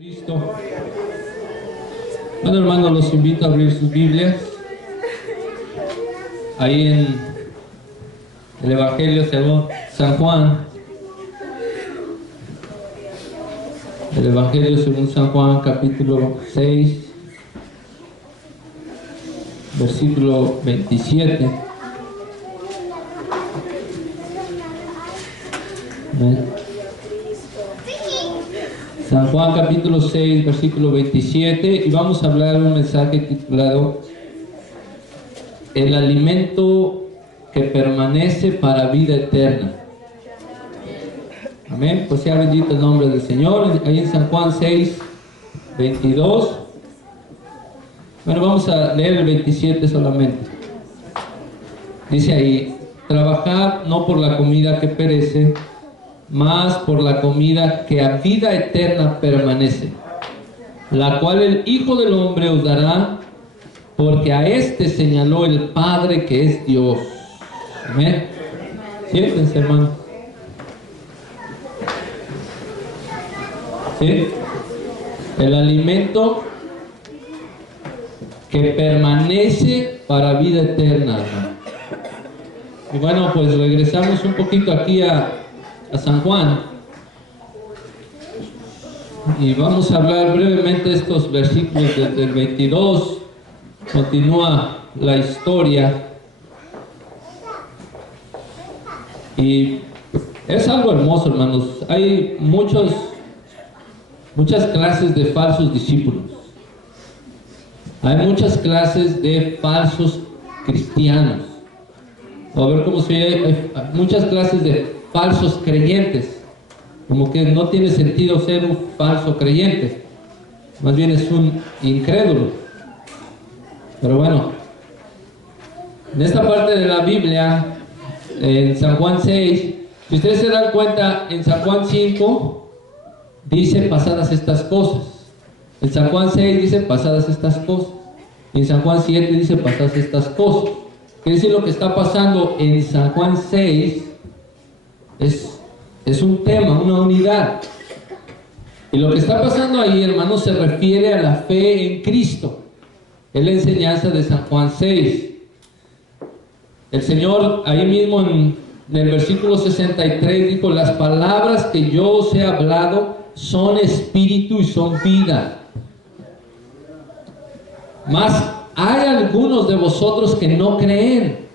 Cristo. Bueno, hermanos, los invito a abrir sus Biblias ahí en el Evangelio según San Juan. El Evangelio según San Juan, capítulo 6, versículo 27. San Juan capítulo 6, versículo 27, y vamos a hablar un mensaje titulado El alimento que permanece para vida eterna. Amén, pues sea bendito el nombre del Señor. Ahí en San Juan 6, 22. Bueno, vamos a leer el 27 solamente. Dice ahí: trabajad no por la comida que perece, mas por la comida que a vida eterna permanece, la cual el Hijo del Hombre os dará, porque a este señaló el Padre que es Dios. Amén. Siéntense, hermano. ¿Sí? El alimento que permanece para vida eterna, hermano. Y bueno, pues regresamos un poquito aquí a San Juan y vamos a hablar brevemente estos versículos desde el 22. Continúa la historia y es algo hermoso, hermanos. Hay muchas clases de falsos discípulos, hay muchas clases de falsos cristianos, o a ver cómo se llama, hay muchas clases de falsos creyentes. Como que no tiene sentido ser un falso creyente, más bien es un incrédulo. Pero bueno, en esta parte de la Biblia, en San Juan 6, si ustedes se dan cuenta, en San Juan 5 dice pasadas estas cosas, en San Juan 6 dice pasadas estas cosas, y en San Juan 7 dice pasadas estas cosas. Quiere decir, lo que está pasando en San Juan 6 es un tema, una unidad. Y lo que está pasando ahí, hermanos, se refiere a la fe en Cristo. Es la enseñanza de San Juan 6. El Señor ahí mismo en el versículo 63 dijo: las palabras que yo os he hablado son espíritu y son vida. Mas hay algunos de vosotros que no creen.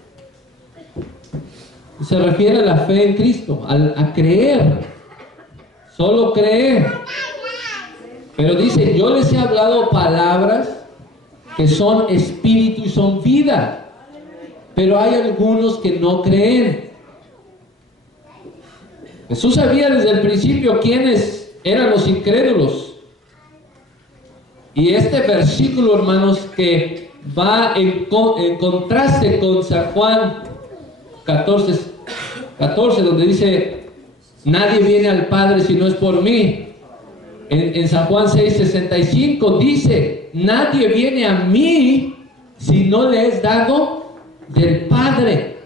Se refiere a la fe en Cristo, a creer, solo creer. Pero dice: yo les he hablado palabras que son espíritu y son vida, pero hay algunos que no creen. Jesús sabía desde el principio quiénes eran los incrédulos. Y este versículo, hermanos, que va en contraste con San Juan 14, donde dice: nadie viene al Padre si no es por mí. En San Juan 6:65 dice: nadie viene a mí si no le es dado del Padre.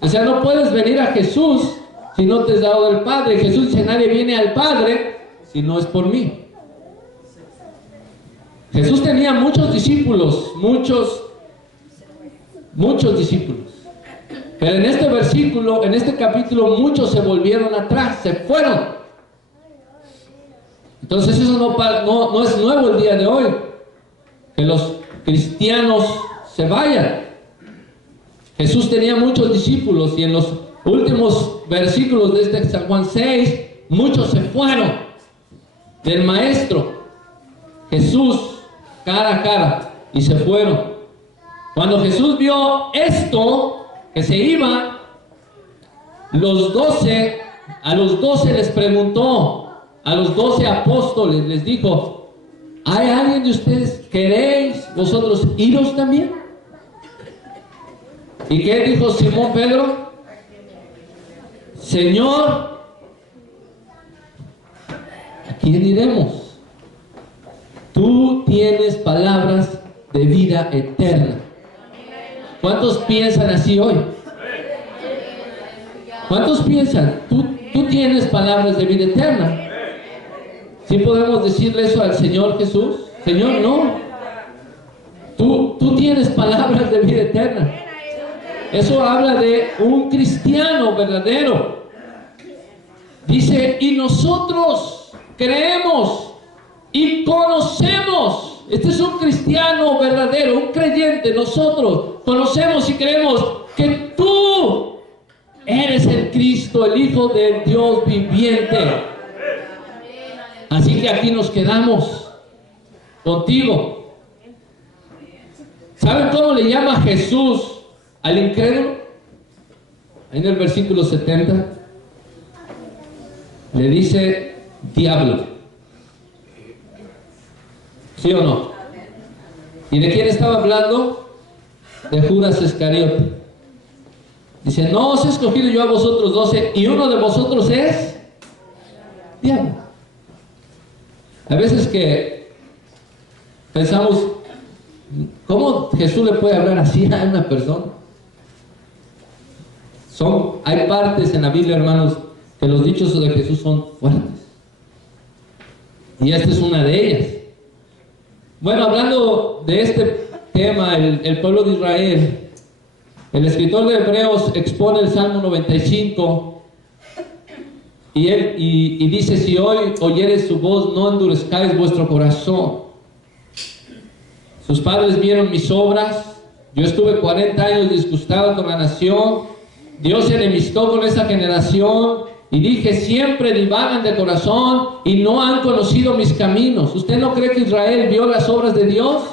O sea, no puedes venir a Jesús si no te es dado del Padre. Jesús dice: nadie viene al Padre si no es por mí. Jesús tenía muchos discípulos, muchos discípulos. Pero en este versículo, en este capítulo, muchos se volvieron atrás, se fueron. Entonces eso no es nuevo el día de hoy, que los cristianos se vayan. Jesús tenía muchos discípulos y en los últimos versículos de este San Juan 6, muchos se fueron del Maestro Jesús cara a cara y se fueron. Cuando Jesús vio esto, que se iban, a los 12 les preguntó, a los 12 apóstoles les dijo: ¿hay alguien de ustedes, queréis vosotros iros también? ¿Y qué dijo Simón Pedro? Señor, ¿a quién iremos? Tú tienes palabras de vida eterna. ¿Cuántos piensan así hoy? ¿Cuántos piensan? Tú tienes palabras de vida eterna. ¿Sí podemos decirle eso al Señor Jesús? Señor, no. Tú tienes palabras de vida eterna. Eso habla de un cristiano verdadero. Dice, y nosotros creemos y conocemos. Este es un cristiano verdadero, un creyente. Nosotros conocemos y creemos que tú eres el Cristo, el Hijo del Dios viviente. Así que aquí nos quedamos contigo. ¿Saben cómo le llama Jesús al incrédulo? En el versículo 70 le dice diablo. ¿Sí o no? ¿Y de quién estaba hablando? De Judas Iscariote. Dice, no os he escogido yo a vosotros 12 y uno de vosotros es diablo. A veces que pensamos, ¿cómo Jesús le puede hablar así a una persona? Hay partes en la Biblia, hermanos, que los dichos de Jesús son fuertes. Y esta es una de ellas. Bueno, hablando de este tema, el pueblo de Israel, el escritor de Hebreos expone el Salmo 95 y dice, si hoy oyeres su voz, no endurezcáis vuestro corazón. Sus padres vieron mis obras, yo estuve 40 años disgustado con la nación, Dios se enemistó con esa generación, y dije, siempre divagan de corazón y no han conocido mis caminos. ¿Usted no cree que Israel vio las obras de Dios?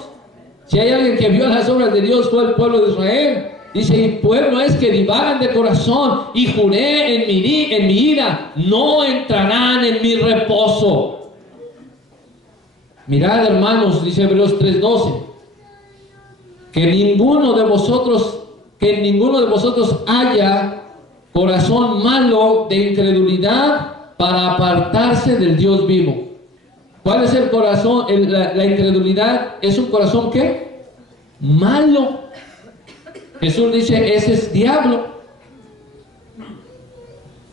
Si hay alguien que vio las obras de Dios, fue el pueblo de Israel. Dice, mi pueblo es que divagan de corazón, y juré en mi ira, no entrarán en mi reposo. Mirad, hermanos, dice Hebreos 3:12, que en ninguno de vosotros haya corazón malo de incredulidad para apartarse del Dios vivo. ¿Cuál es el corazón? La incredulidad es un corazón ¿qué? Malo. Jesús dice, ese es diablo.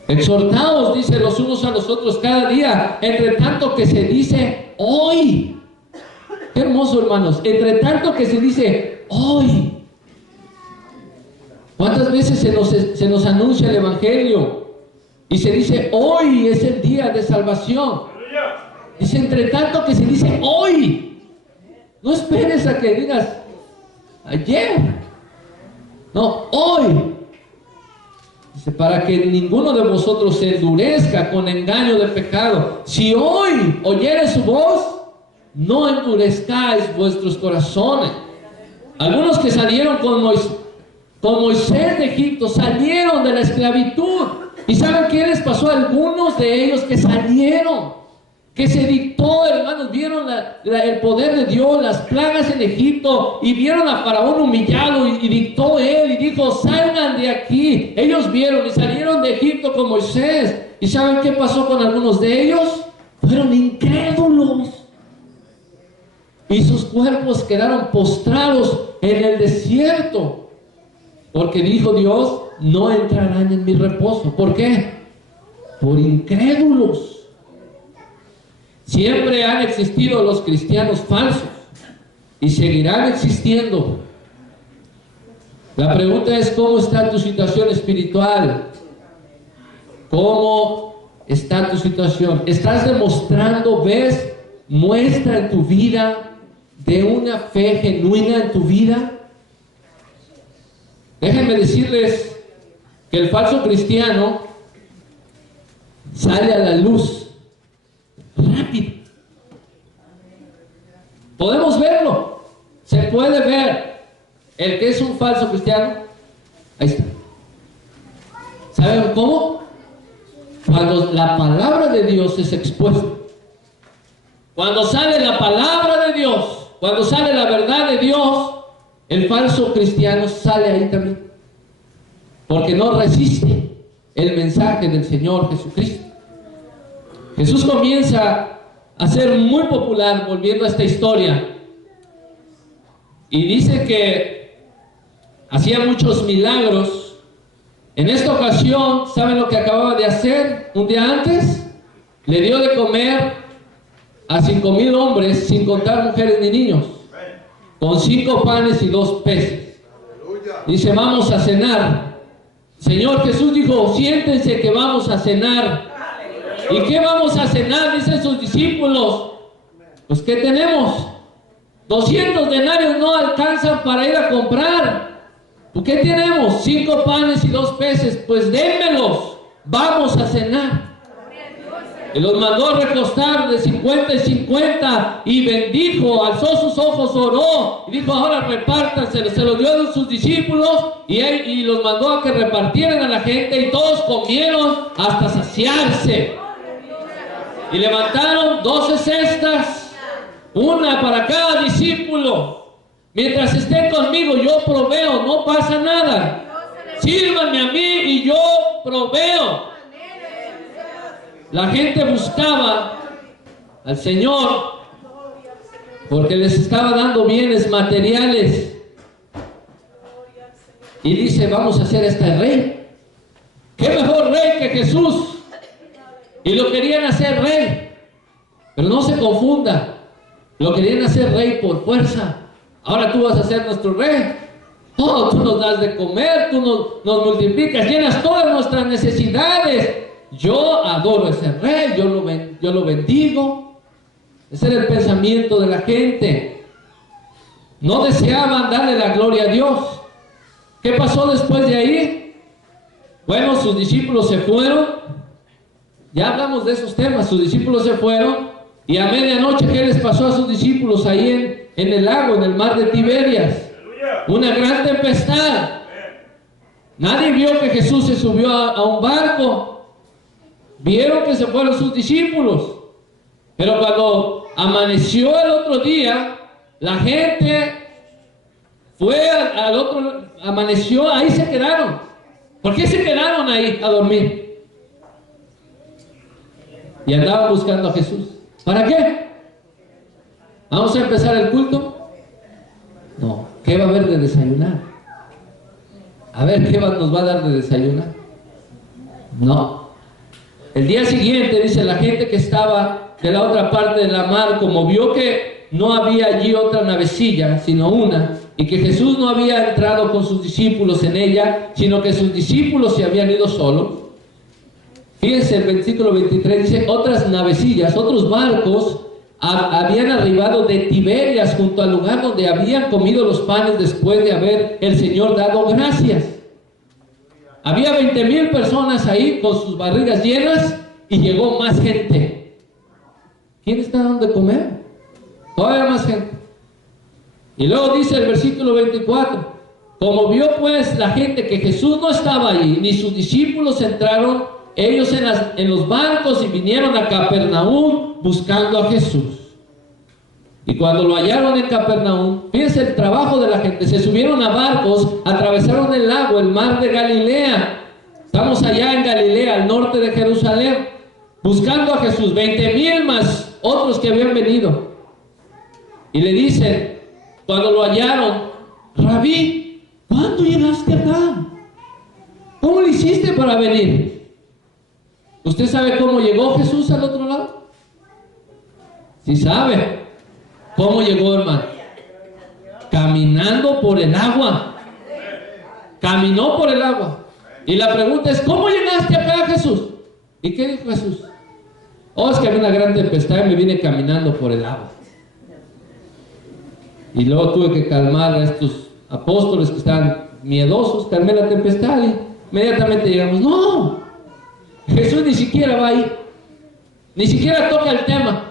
Exhortaos, dice, los unos a los otros cada día, entre tanto que se dice hoy. Qué hermoso, hermanos. Entre tanto que se dice hoy. ¿Cuántas veces se nos anuncia el Evangelio y se dice hoy es el día de salvación? Dice, entre tanto que se dice hoy. No esperes a que digas ayer. No, hoy. Dice, para que ninguno de vosotros se endurezca con engaño de pecado. Si hoy oyeres su voz, no endurezcáis vuestros corazones. Algunos que salieron con Moisés de Egipto, salieron de la esclavitud. ¿Y saben qué les pasó a algunos de ellos que salieron? Que se dictó, hermanos, vieron el poder de Dios, las plagas en Egipto, y vieron a Faraón humillado, y dictó él, y dijo, salgan de aquí. Ellos vieron y salieron de Egipto con Moisés. ¿Y saben qué pasó con algunos de ellos? Fueron incrédulos. Y sus cuerpos quedaron postrados en el desierto. Porque dijo Dios, no entrarán en mi reposo. ¿Por qué? Por incrédulos. Siempre han existido los cristianos falsos y seguirán existiendo. La pregunta es, ¿cómo está tu situación espiritual? ¿Cómo está tu situación? ¿Estás demostrando, ves, muestra en tu vida de una fe genuina en tu vida? Déjenme decirles que el falso cristiano sale a la luz rápido. Podemos verlo, se puede ver. El que es un falso cristiano, ahí está. ¿Saben cómo? Cuando la palabra de Dios es expuesta, cuando sale la palabra de Dios, cuando sale la verdad de Dios, el falso cristiano sale ahí también, porque no resiste el mensaje del Señor Jesucristo. Jesús comienza a ser muy popular, volviendo a esta historia, y dice que hacía muchos milagros. En esta ocasión, ¿saben lo que acababa de hacer un día antes? Le dio de comer a 5,000 hombres, sin contar mujeres ni niños, con 5 panes y 2 peces. Dice, vamos a cenar. Señor Jesús dijo, siéntense que vamos a cenar. ¿Y qué vamos a cenar? Dicen sus discípulos. Pues ¿qué tenemos? 200 denarios no alcanzan para ir a comprar. ¿Qué tenemos? 5 panes y 2 peces. Pues dénmelos, vamos a cenar. Y los mandó a recostar de 50 y 50 y bendijo, alzó sus ojos, oró y dijo, ahora repártanselos. Se los dio a sus discípulos y los mandó a que repartieran a la gente, y todos comieron hasta saciarse. Y levantaron 12 cestas, una para cada discípulo. Mientras estén conmigo, yo proveo, no pasa nada. Sírvanme a mí y yo proveo. La gente buscaba al Señor porque les estaba dando bienes materiales. Y dice, vamos a hacer este rey. ¿Qué mejor rey que Jesús? Y lo querían hacer rey. Pero no se confunda. Lo querían hacer rey por fuerza. Ahora tú vas a ser nuestro rey. Oh, tú nos das de comer, tú nos multiplicas, llenas todas nuestras necesidades. Yo adoro a ese rey, yo lo bendigo. Ese era el pensamiento de la gente. No deseaban darle la gloria a Dios. ¿Qué pasó después de ahí? Bueno, sus discípulos se fueron. Ya hablamos de esos temas. Sus discípulos se fueron. Y a medianoche, ¿qué les pasó a sus discípulos ahí en el lago, en el mar de Tiberias? Una gran tempestad. Nadie vio que Jesús se subió a un barco. Vieron que se fueron sus discípulos. Pero cuando amaneció el otro día, la gente fue al otro, amaneció, ahí se quedaron. ¿Por qué se quedaron ahí a dormir? Y andaban buscando a Jesús. ¿Para qué? ¿Vamos a empezar el culto? No. ¿Qué va a haber de desayunar? A ver, ¿qué nos va a dar de desayunar? No. El día siguiente, dice, la gente que estaba de la otra parte de la mar, como vio que no había allí otra navecilla, sino una, y que Jesús no había entrado con sus discípulos en ella, sino que sus discípulos se habían ido solos. Fíjense, el versículo 23 dice, otras navecillas, otros barcos habían arribado de Tiberias, junto al lugar donde habían comido los panes después de haber el Señor dado gracias. Había 20,000 personas ahí con sus barrigas llenas y llegó más gente. ¿Quién está dando de comer? Todavía más gente. Y luego dice el versículo 24, como vio pues la gente que Jesús no estaba allí, ni sus discípulos, entraron ellos en los barcos y vinieron a Capernaum buscando a Jesús. Y cuando lo hallaron en Capernaum, fíjense el trabajo de la gente, se subieron a barcos, atravesaron el lago, el mar de Galilea. Estamos allá en Galilea, al norte de Jerusalén, buscando a Jesús. 20,000 más otros que habían venido. Y le dicen, cuando lo hallaron, Rabí, ¿cuándo llegaste acá? ¿Cómo lo hiciste para venir? ¿Usted sabe cómo llegó Jesús al otro lado? Sí sabe. ¿Cómo llegó, hermano? Caminando por el agua. Caminó por el agua. Y la pregunta es, ¿cómo llegaste acá, Jesús? ¿Y qué dijo Jesús? Oh, es que había una gran tempestad y me vine caminando por el agua. Y luego tuve que calmar a estos apóstoles que estaban miedosos. Calmé la tempestad y inmediatamente llegamos. ¡No! Jesús ni siquiera va ahí. Ni siquiera toca el tema.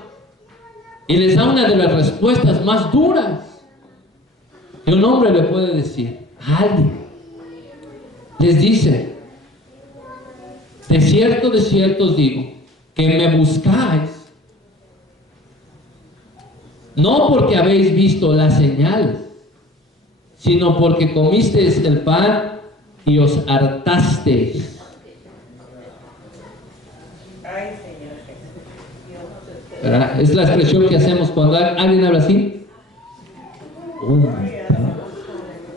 Y les da una de las respuestas más duras que un hombre le puede decir a alguien. Les dice, de cierto os digo, que me buscáis, no porque habéis visto las señales, sino porque comisteis el pan y os hartasteis. ¿Verdad? Es la expresión que hacemos cuando alguien habla así.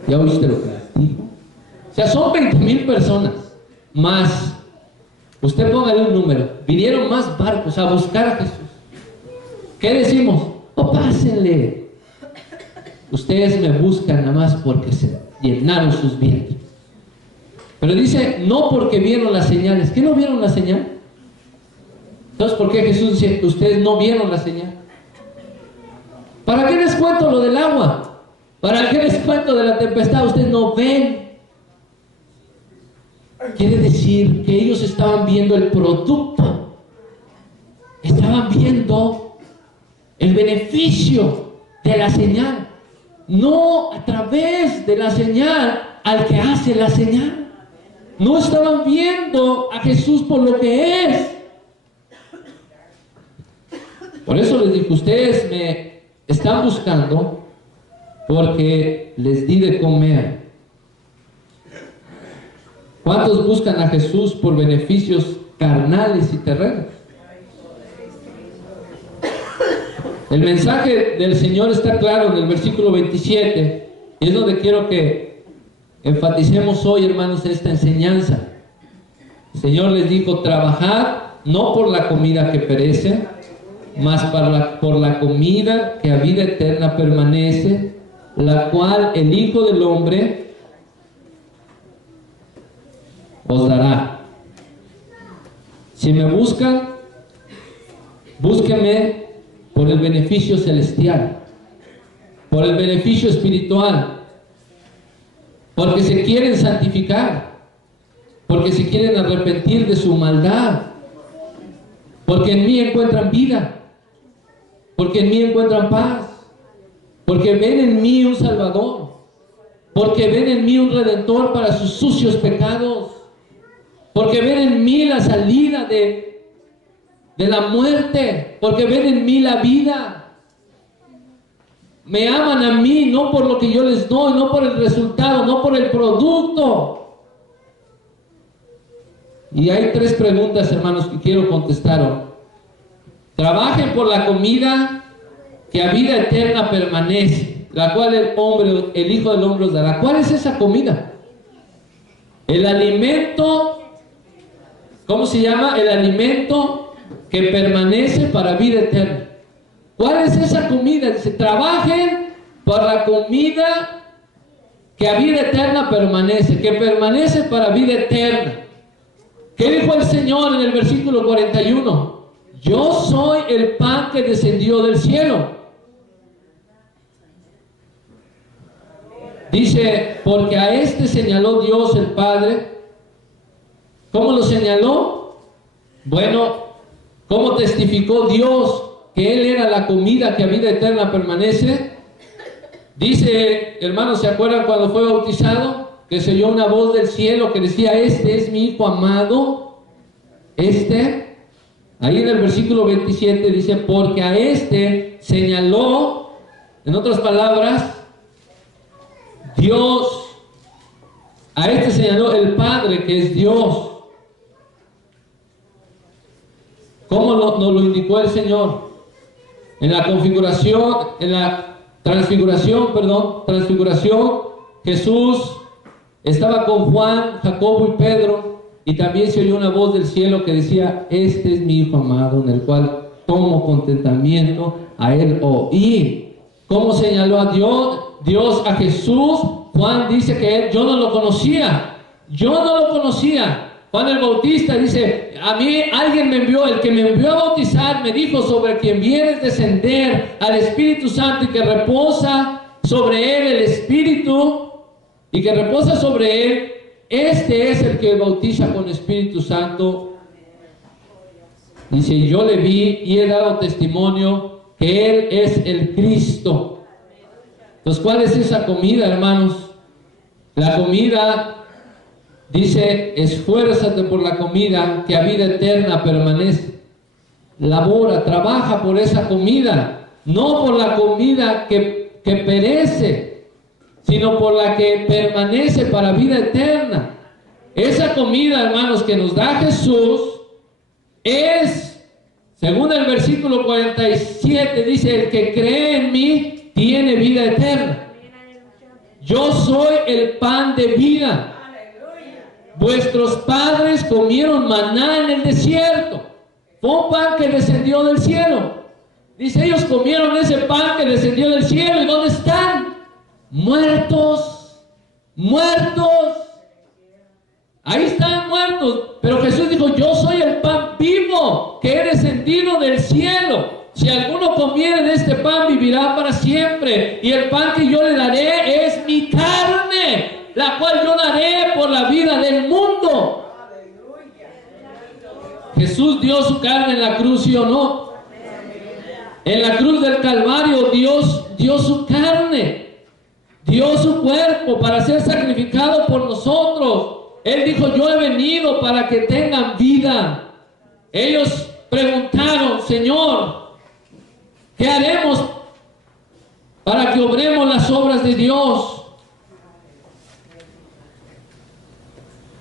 ¿Ya oíste lo que dijo? O sea, son 20,000 personas más. Usted póngale un número. Vinieron más barcos a buscar a Jesús. ¿qué decimos? Oh, pásenle. Ustedes me buscan nada más porque se llenaron sus vientres. Pero dice, no porque vieron las señales. ¿Qué no vieron la señal? Entonces, ¿por qué Jesús dice, ustedes no vieron la señal? ¿Para qué les cuento lo del agua? ¿Para qué les cuento de la tempestad? Ustedes no ven. Quiere decir que ellos estaban viendo el producto. Estaban viendo el beneficio de la señal. No a través de la señal al que hace la señal. No estaban viendo a Jesús por lo que es. Por eso les digo, ustedes me están buscando porque les di de comer. ¿Cuántos buscan a Jesús por beneficios carnales y terrenos? El mensaje del Señor está claro en el versículo 27, y es donde quiero que enfaticemos hoy, hermanos, esta enseñanza. El Señor les dijo, trabajad no por la comida que perece, mas por la comida que a vida eterna permanece, la cual el Hijo del Hombre os dará. Si me buscan, búsquenme por el beneficio celestial, por el beneficio espiritual, porque se quieren santificar, porque se quieren arrepentir de su maldad, porque en mí encuentran vida, porque en mí encuentran paz, porque ven en mí un Salvador, porque ven en mí un Redentor para sus sucios pecados, porque ven en mí la salida de la muerte, porque ven en mí la vida. Me aman a mí no por lo que yo les doy, no por el resultado, no por el producto. Y hay tres preguntas, hermanos, que quiero contestar. Trabajen por la comida que a vida eterna permanece, la cual el Hijo del Hombre os dará. ¿Cuál es esa comida? El alimento, ¿cómo se llama? El alimento que permanece para vida eterna. ¿Cuál es esa comida? Dice, trabajen por la comida que a vida eterna permanece, que permanece para vida eterna. ¿Qué dijo el Señor en el versículo 41? Yo soy el pan que descendió del cielo. Dice, porque a este señaló Dios el Padre. ¿Cómo lo señaló? Bueno, ¿cómo testificó Dios que Él era la comida que a vida eterna permanece? Dice, hermanos, ¿se acuerdan cuando fue bautizado? Que se oyó una voz del cielo que decía, este es mi Hijo amado. Ahí en el versículo 27 dice, porque a este señaló, en otras palabras, Dios, a este señaló el Padre, que es Dios. ¿Cómo nos lo indicó el Señor? En la transfiguración, Jesús estaba con Juan, Jacobo y Pedro, y también se oyó una voz del cielo que decía, este es mi Hijo amado, en el cual tomo contentamiento, a Él oí. ¿Cómo señaló a Dios a Jesús? Juan dice que yo no lo conocía, Juan el Bautista dice, a mí alguien me envió, el que me envió a bautizar me dijo, sobre quien vienes descender al Espíritu Santo y que reposa sobre él el Espíritu, y que reposa sobre él, este es el que bautiza con Espíritu Santo. Dice, yo le vi y he dado testimonio que Él es el Cristo. Entonces, ¿cuál es esa comida, hermanos? La comida... Dice, esfuérzate por la comida que a vida eterna permanece. Labora, trabaja por esa comida, no por la comida que perece, sino por la que permanece para vida eterna. Esa comida, hermanos, que nos da Jesús es, según el versículo 47, dice, el que cree en mí tiene vida eterna. Yo soy el pan de vida. Vuestros padres comieron maná en el desierto. Fue un pan que descendió del cielo. Dice, ellos comieron ese pan que descendió del cielo. ¿Y dónde están? Muertos. Muertos. Ahí están muertos. Pero Jesús dijo, yo soy el pan vivo que he descendido del cielo. Si alguno comiere de este pan, vivirá para siempre. Y el pan que yo le daré es mi carne, la cual yo daré por la vida del mundo. Jesús dio su carne en la cruz, ¿sí o no? En la cruz del Calvario Dios dio su carne, dio su cuerpo para ser sacrificado por nosotros. Él dijo, yo he venido para que tengan vida. Ellos preguntaron, Señor, ¿qué haremos para que obremos las obras de Dios?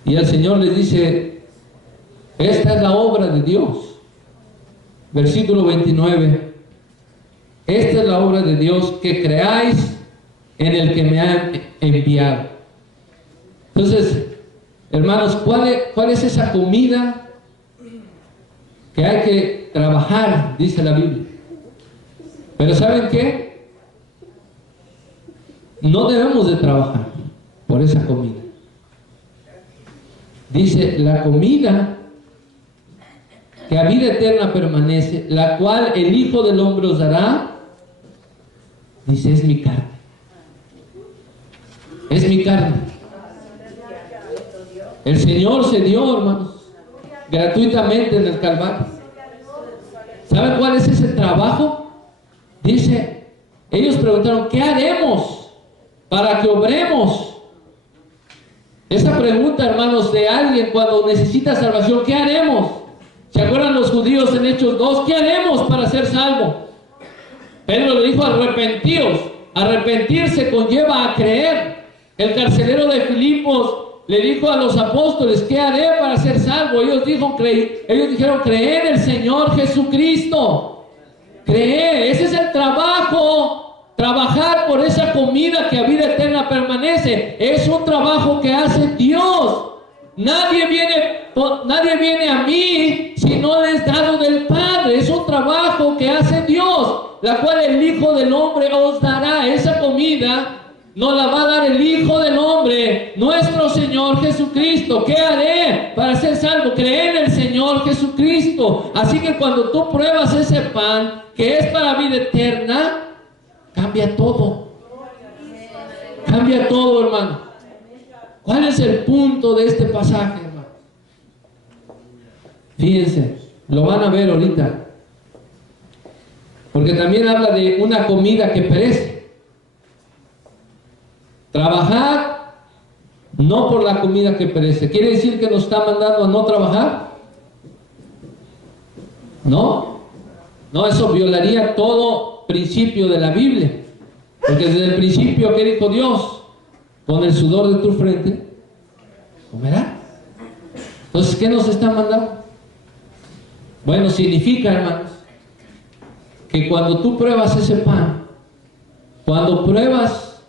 Y el Señor les dice, esta es la obra de Dios. Versículo 29. Esta es la obra de Dios, que creáis en el que me ha enviado. Entonces, hermanos, ¿cuál es esa comida que hay que trabajar? Dice la Biblia. Pero ¿saben qué? No debemos de trabajar por esa comida. Dice, la comida que a vida eterna permanece, la cual el Hijo del Hombre os dará, dice, es mi carne. Es mi carne. El Señor se dio, hermanos, gratuitamente en el Calvario. ¿Saben cuál es ese trabajo? Dice, ellos preguntaron, ¿qué haremos para que obremos? Esa pregunta, hermanos, de alguien cuando necesita salvación, ¿qué haremos? ¿Se acuerdan los judíos en Hechos 2? ¿Qué haremos para ser salvos? Pedro le dijo, arrepentíos. Arrepentirse conlleva a creer. El carcelero de Filipos le dijo a los apóstoles, ¿qué haré para ser salvo? Ellos dijeron, cree en el Señor Jesucristo. Cree, ese es el trabajo, trabajar por esa comida que a vida eterna permanece. Es un trabajo que hace Dios. Nadie viene a mí si no les dado del Padre. Es un trabajo que hace Dios, la cual el Hijo del Hombre os dará. Esa comida nos la va a dar el Hijo del Hombre, nuestro Señor Jesucristo. ¿Qué haré para ser salvo? Creer en el Señor Jesucristo. Así que cuando tú pruebas ese pan, que es para vida eterna, cambia todo. Cambia todo, hermano. ¿Cuál es el punto de este pasaje, hermano? Fíjense, lo van a ver ahorita. Porque también habla de una comida que perece. Trabajar no por la comida que perece. ¿Quiere decir que nos está mandando a no trabajar? No. No, eso violaría todo principio de la Biblia. Porque desde el principio, ¿qué dijo Dios? Con el sudor de tu frente comerás. Entonces, ¿qué nos está mandando? Bueno, significa, hermanos, que cuando tú pruebas ese pan, cuando pruebas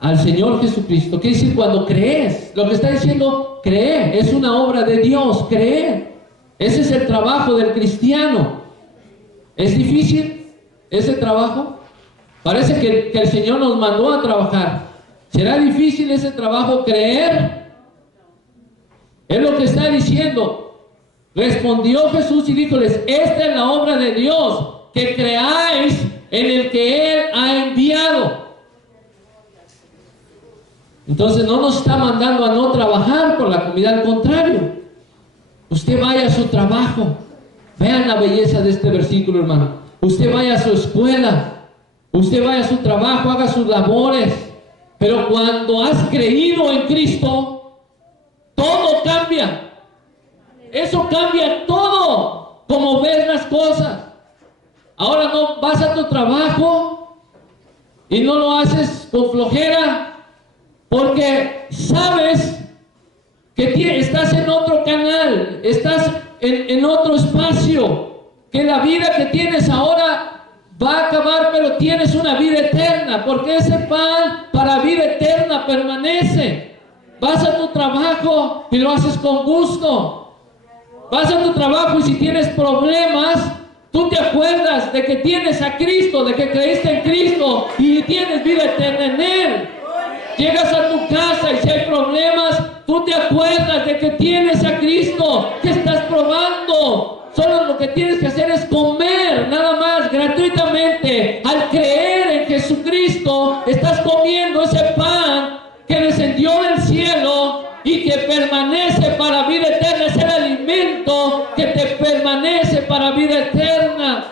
al Señor Jesucristo, ¿qué dice? Cuando crees, lo que está diciendo, cree, es una obra de Dios, cree. Ese es el trabajo del cristiano. ¿Es difícil ese trabajo? Parece que el Señor nos mandó a trabajar. ¿Será difícil ese trabajo, creer? Es lo que está diciendo. Respondió Jesús y díjoles, esta es la obra de Dios, que creáis en el que Él ha enviado. Entonces no nos está mandando a no trabajar por la comida, al contrario. Usted vaya a su trabajo. Vean la belleza de este versículo, hermano. Usted vaya a su escuela, usted vaya a su trabajo, haga sus labores. Pero cuando has creído en Cristo, todo cambia. Eso cambia todo, como ves las cosas. Ahora no vas a tu trabajo y no lo haces con flojera, porque sabes que estás en otro canal, estás en otro espacio, que la vida que tienes ahora va a acabar, pero tienes una vida eterna, porque ese pan para vida eterna permanece. Vas a tu trabajo y lo haces con gusto. Vas a tu trabajo y si tienes problemas, Tú te acuerdas de que tienes a Cristo, de que creíste en Cristo y tienes vida eterna en Él. Llegas a tu casa y si hay problemas, tú te acuerdas de que tienes a Cristo, que estás probando. Solo lo que tienes que hacer es comer, nada más, gratuitamente. Al creer en Jesucristo, estás comiendo ese pan que descendió del cielo y que permanece para vida eterna. Es el alimento que te permanece para vida eterna.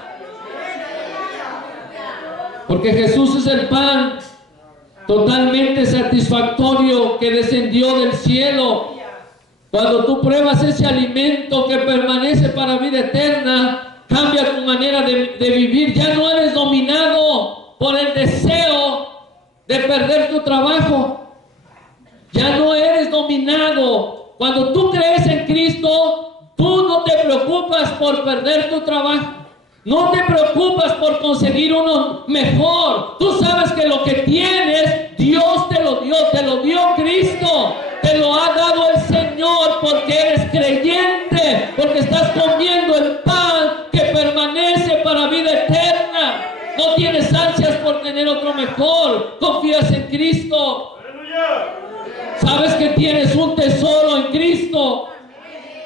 Porque Jesús es el pan totalmente satisfactorio que descendió del cielo. Cuando tú pruebas ese alimento que permanece para vida eterna, cambia tu manera de vivir. Ya no eres dominado por el deseo de perder tu trabajo. Ya no eres dominado. Cuando tú crees en Cristo, tú no te preocupas por perder tu trabajo. No te preocupas por conseguir uno mejor. Tú sabes que lo que tienes, Dios te lo dio Cristo. Te lo ha dado el Señor porque eres creyente, porque estás comiendo el pan que permanece para vida eterna. No tienes ansias por tener otro mejor. Confías en Cristo. Sabes que tienes un tesoro en Cristo.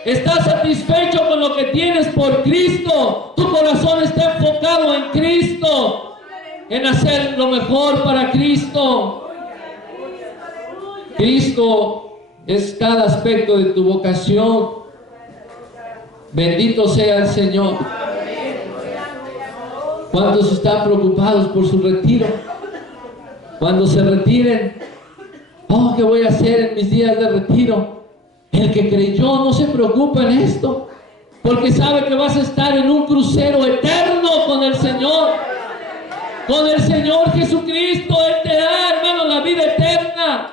Estás satisfecho con lo que tienes por Cristo. Tu corazón está enfocado en Cristo, en hacer lo mejor para Cristo. Cristo es cada aspecto de tu vocación. Bendito sea el Señor. ¿Cuántos están preocupados por su retiro? Cuando se retiren, oh, ¿qué voy a hacer en mis días de retiro? El que creyó no se preocupa en esto, porque sabe que vas a estar en un crucero eterno con el Señor. Con el Señor Jesucristo. Él te da, hermano, la vida eterna.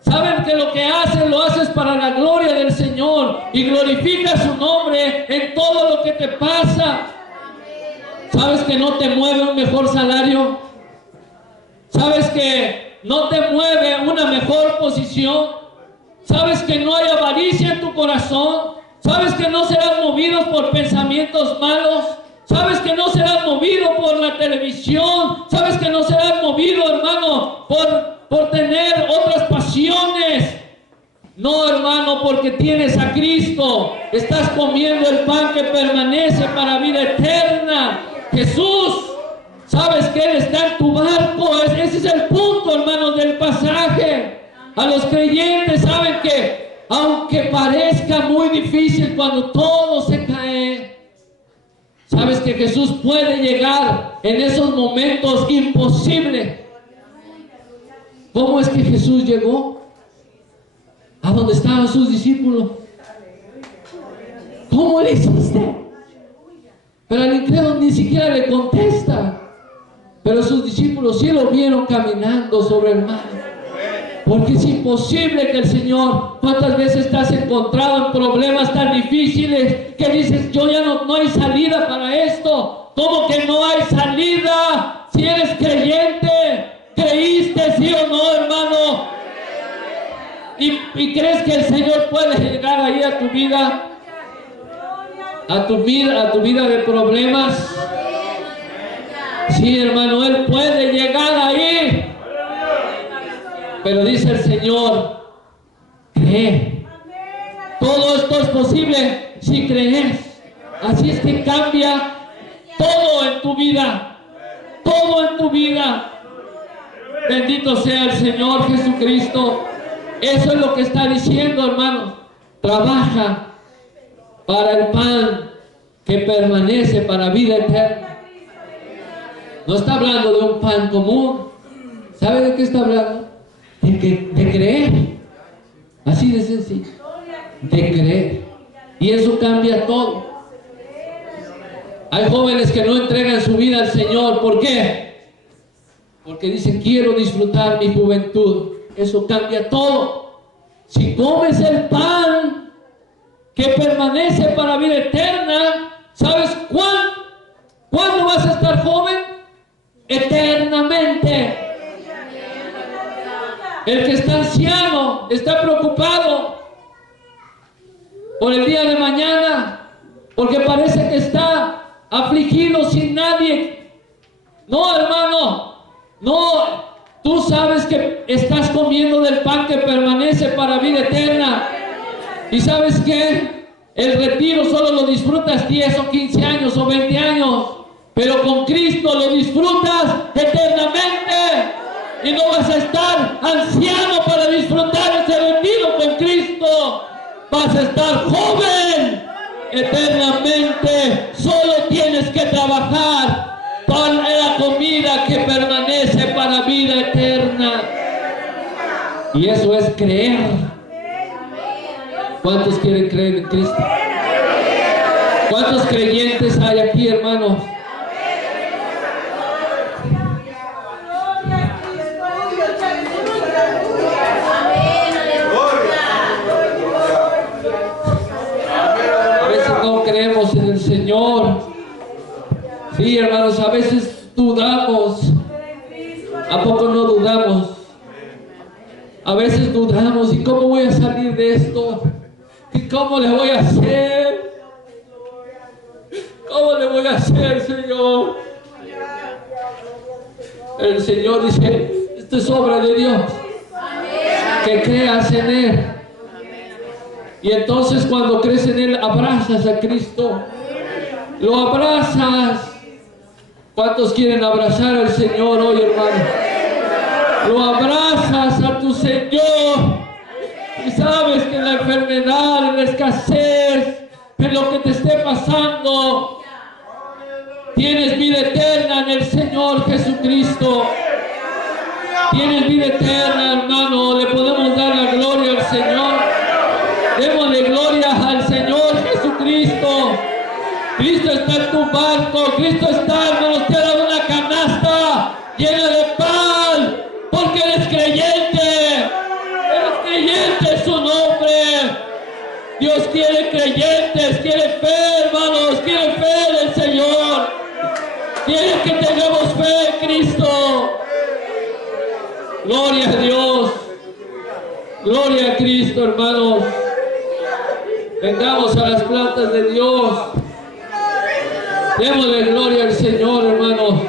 Saben que lo que haces, lo haces para la gloria del Señor y glorifica su nombre en todo lo que te pasa. ¿Sabes que no te mueve un mejor salario? ¿Sabes que no te mueve una mejor posición? ¿Sabes que no hay avaricia en tu corazón? ¿Sabes que no serás movido por pensamientos malos? ¿Sabes que no serás movido por la televisión? ¿Sabes que no serás movido, hermano, por tener otras pasiones? No, hermano, porque tienes a Cristo. Estás comiendo el pan que permanece para vida eterna. Jesús, sabes que Él está en tu barco. Ese es el punto, hermanos, del pasaje. A los creyentes saben que aunque parezca muy difícil cuando todo se cae, sabes que Jesús puede llegar en esos momentos imposibles. ¿Cómo es que Jesús llegó a donde estaban sus discípulos? ¿Cómo le hiciste? Pero el incrédulo ni siquiera le contesta. Pero sus discípulos sí lo vieron caminando sobre el mar. Porque es imposible que el Señor, ¿cuántas veces estás encontrado en problemas tan difíciles que dices, yo ya no hay salida para esto? ¿Cómo que no hay salida? Si eres creyente, ¿creíste sí o no, hermano? ¿Y crees que el Señor puede llegar ahí a tu vida? A tu vida de problemas. Sí, hermano, Él puede llegar ahí. Pero dice el Señor, cree. Todo esto es posible si crees. Así es que cambia todo en tu vida. Todo en tu vida. Bendito sea el Señor Jesucristo. Eso es lo que está diciendo, hermanos. Trabaja para el pan que permanece para vida eterna. No está hablando de un pan común. ¿Sabe de qué está hablando? De creer. Así de sencillo. De creer. Y eso cambia todo. Hay jóvenes que no entregan su vida al Señor. ¿Por qué? Porque dicen, quiero disfrutar mi juventud. Eso cambia todo. Si comes el pan que permanece para vida eterna, ¿sabes cuándo vas a estar joven? Eternamente. El que está anciano está preocupado por el día de mañana, porque parece que está afligido afligido sin nadie. No, hermano, no. Tú sabes que estás comiendo del pan que permanece para vida eterna. ¿Y sabes qué? El retiro solo lo disfrutas 10 o 15 años o 20 años. Pero con Cristo lo disfrutas eternamente. Y no vas a estar anciano para disfrutar ese retiro con Cristo. Vas a estar joven eternamente. Solo tienes que trabajar para la comida que permanece para vida eterna. Y eso es creer. ¿Cuántos quieren creer en Cristo? ¿Cuántos creyentes hay aquí, hermanos? A veces no creemos en el Señor. Sí, hermanos, a veces dudamos. ¿A poco no dudamos? A veces dudamos. ¿Y cómo voy a salir de esto? ¿Y cómo le voy a hacer? ¿Cómo le voy a hacer, Señor? El Señor dice, esto es obra de Dios. Que creas en Él. Y entonces cuando crees en Él, abrazas a Cristo. Lo abrazas. ¿Cuántos quieren abrazar al Señor hoy, hermano? Lo abrazas a tu Señor. Y sabes que en la enfermedad, en la escasez, en lo que te esté pasando, tienes vida eterna en el Señor Jesucristo. Tienes vida eterna, hermano. Le podemos dar la gloria al Señor. Démosle gloria al Señor Jesucristo. Cristo está en tu barco. Cristo está, hermanos, te ha dado una canasta llena de pan, porque eres creyente. Eres creyente en su nombre. Dios quiere creyentes, quiere fe, hermanos, quiere fe en el Señor. Quiere que tengamos fe en Cristo. Gloria a Dios. Gloria a Cristo, hermanos. Vengamos a las plantas de Dios. Démosle gloria al Señor, hermanos.